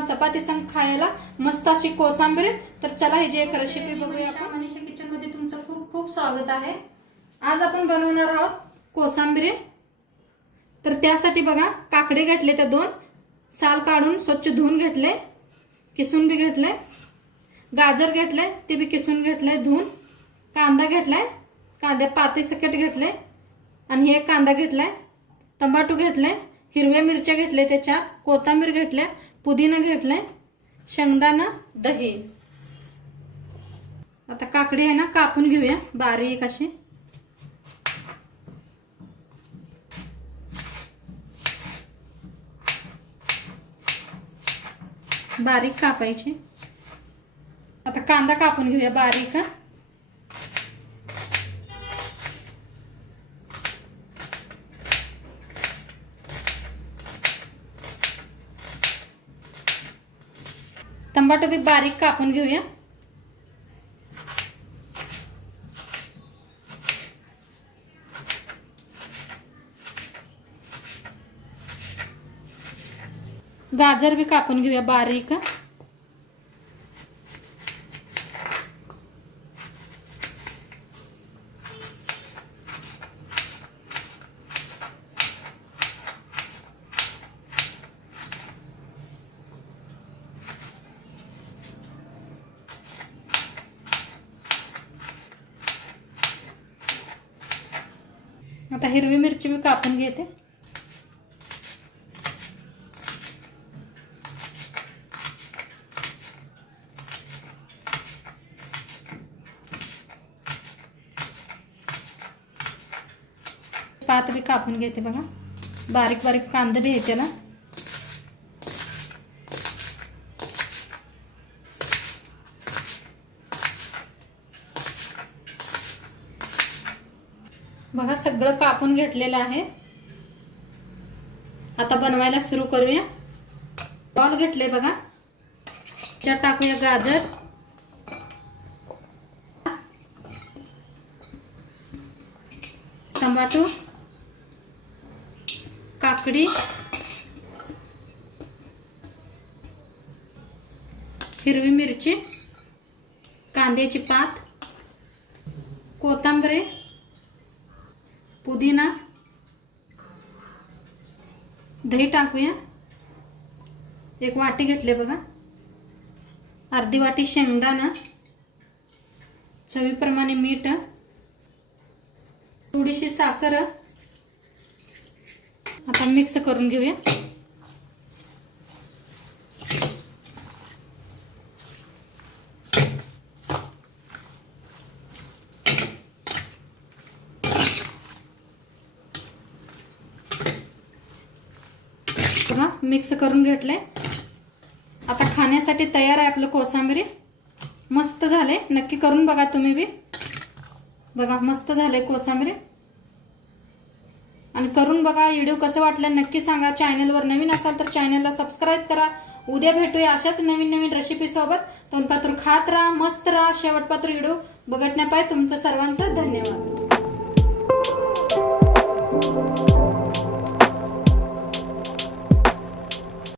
चपाती संग खायला मस्त अशी कोसांबीर. तर चला ही जी एक रेसिपी बघूया आपण. मनीषा किचनमध्ये तुमचं खूप खूप स्वागत आहे. आज आपण बनवणार आहोत कोसांबीर. तर त्यासाठी बघा काकडे घेतले त्या दोन. साल काढून स्वच्छ धुवून घेतले किसून बी घेतले. गाजर घेतले ते बी किसून घेतले धुवून. कांदा घेतलाय कांदे पाती सकट घेतले. आणि हे कांदा घेतलाय. टमाटो घेतले हिरव्या मिरच्या घेतले त्याच्यात कोथिंबीर घेतल्या. पुदिना घेतलाय शेंगदाणा दही. आता काकडी आहे ना कापून घेऊया बारीक अशी. बारीक कापायची. आता कांदा कापून घेऊया बारीक हा. टमाटो बी बारीक कापून घेऊया गाजर बी कापून घेऊया बारीक आता हिरवी मिर्ची मी कापून घेते पात भी कापून घेते बघा। बारीक बारीक कांदे भी येते त्याला बघा सगळं कापून घेतलेलं आहे. आता बनवायला सुरू करूया. बॉल घेतले बघा. त्याच्यात टाकूया गाजर. टमाटो. काकडी. हिरवी मिरची. कांद्याची पात. कोथांबरे. पुदिना। दही टाकूया. एक वाटी घेतले बघा. अर्धी वाटी शेंगदाणा. चवीप्रमाणे मीठ. थोडीशी साखर. आता मिक्स करून घेऊया बघा मिक्स करून घेतलंय. आता खाण्यासाठी तयार आहे आपलं कोसांबरी. मस्त झाले नक्की करून बघा तुम्ही बी. बघा मस्त झाले कोसांबरी. आणि करून बघा व्हिडिओ कसं वाटलं नक्की सांगा. चॅनलवर नवीन असाल तर चॅनलला सबस्क्राईब करा. उद्या भेटूया अशाच नवीन नवीन रेसिपीसोबत तोंडपात्र खात राहा मस्त राहा. शेवटपात्र व्हिडिओ बघटण्यापाय तुमचं सर्वांचं धन्यवाद.